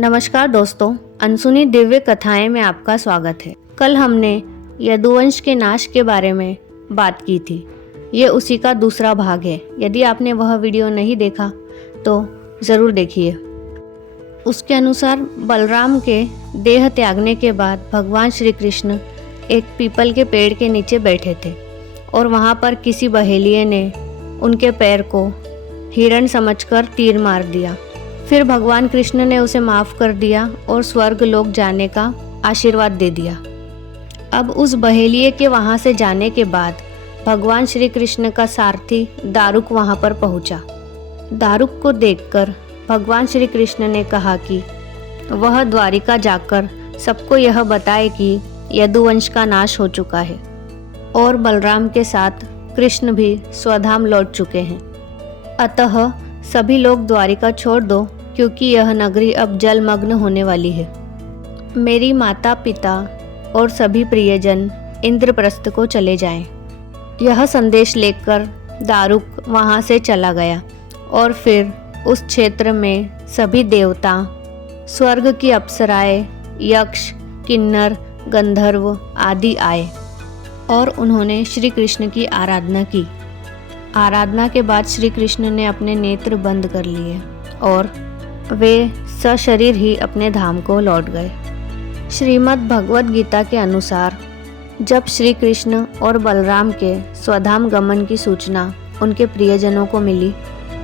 नमस्कार दोस्तों, अनसुनी दिव्य कथाएं में आपका स्वागत है। कल हमने यदुवंश के नाश के बारे में बात की थी। ये उसी का दूसरा भाग है। यदि आपने वह वीडियो नहीं देखा तो ज़रूर देखिए। उसके अनुसार बलराम के देह त्यागने के बाद भगवान श्री कृष्ण एक पीपल के पेड़ के नीचे बैठे थे और वहाँ पर किसी बहेलिये ने उनके पैर को हिरण समझकर तीर मार दिया। फिर भगवान कृष्ण ने उसे माफ़ कर दिया और स्वर्ग लोक जाने का आशीर्वाद दे दिया। अब उस बहेलिये के वहाँ से जाने के बाद भगवान श्री कृष्ण का सारथी दारुक वहाँ पर पहुँचा। दारुक को देखकर भगवान श्री कृष्ण ने कहा कि वह द्वारिका जाकर सबको यह बताए कि यदुवंश का नाश हो चुका है और बलराम के साथ कृष्ण भी स्वधाम लौट चुके हैं। अतः सभी लोग द्वारिका छोड़ दो, क्योंकि यह नगरी अब जलमग्न होने वाली है। मेरी माता पिता और सभी प्रियजन इंद्रप्रस्थ को चले जाएं। यह संदेश लेकर दारुक वहाँ से चला गया और फिर उस क्षेत्र में सभी देवता, स्वर्ग की अप्सराएं, यक्ष, किन्नर, गंधर्व आदि आए और उन्होंने श्री कृष्ण की आराधना की। आराधना के बाद श्री कृष्ण ने अपने नेत्र बंद कर लिए और वे सशरीर ही अपने धाम को लौट गए। श्रीमद् भगवद गीता के अनुसार जब श्री कृष्ण और बलराम के स्वधाम गमन की सूचना उनके प्रियजनों को मिली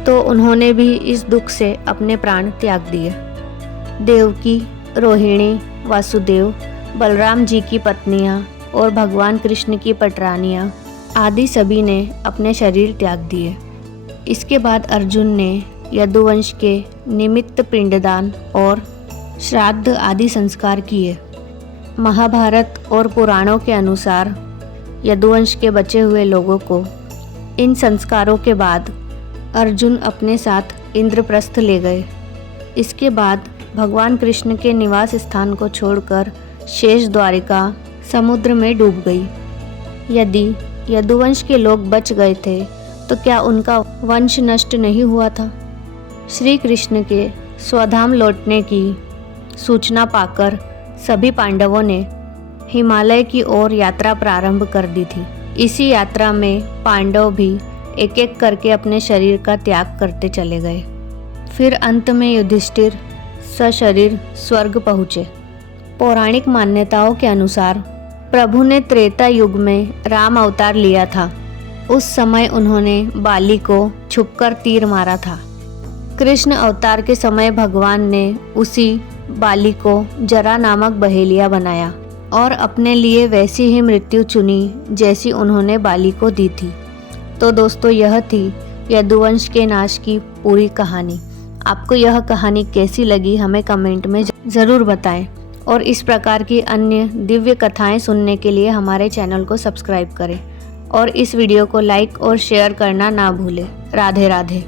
तो उन्होंने भी इस दुख से अपने प्राण त्याग दिए। देवकी, रोहिणी, वासुदेव, बलराम जी की पत्नियां और भगवान कृष्ण की पटरानियां आदि सभी ने अपने शरीर त्याग दिए। इसके बाद अर्जुन ने यदुवंश के निमित्त पिंडदान और श्राद्ध आदि संस्कार किए। महाभारत और पुराणों के अनुसार यदुवंश के बचे हुए लोगों को इन संस्कारों के बाद अर्जुन अपने साथ इंद्रप्रस्थ ले गए। इसके बाद भगवान कृष्ण के निवास स्थान को छोड़कर शेष द्वारिका समुद्र में डूब गई। यदि यदुवंश के लोग बच गए थे तो क्या उनका वंश नष्ट नहीं हुआ था? श्री कृष्ण के स्वधाम लौटने की सूचना पाकर सभी पांडवों ने हिमालय की ओर यात्रा प्रारंभ कर दी थी। इसी यात्रा में पांडव भी एक एक करके अपने शरीर का त्याग करते चले गए। फिर अंत में युधिष्ठिर सशरीर स्वर्ग पहुँचे। पौराणिक मान्यताओं के अनुसार प्रभु ने त्रेता युग में राम अवतार लिया था। उस समय उन्होंने बाली को छुपकर तीर मारा था। कृष्ण अवतार के समय भगवान ने उसी बाली को जरा नामक बहेलिया बनाया और अपने लिए वैसी ही मृत्यु चुनी जैसी उन्होंने बाली को दी थी। तो दोस्तों, यह थी यदुवंश के नाश की पूरी कहानी। आपको यह कहानी कैसी लगी हमें कमेंट में ज़रूर बताएं और इस प्रकार की अन्य दिव्य कथाएं सुनने के लिए हमारे चैनल को सब्सक्राइब करें और इस वीडियो को लाइक और शेयर करना ना भूलें। राधे राधे।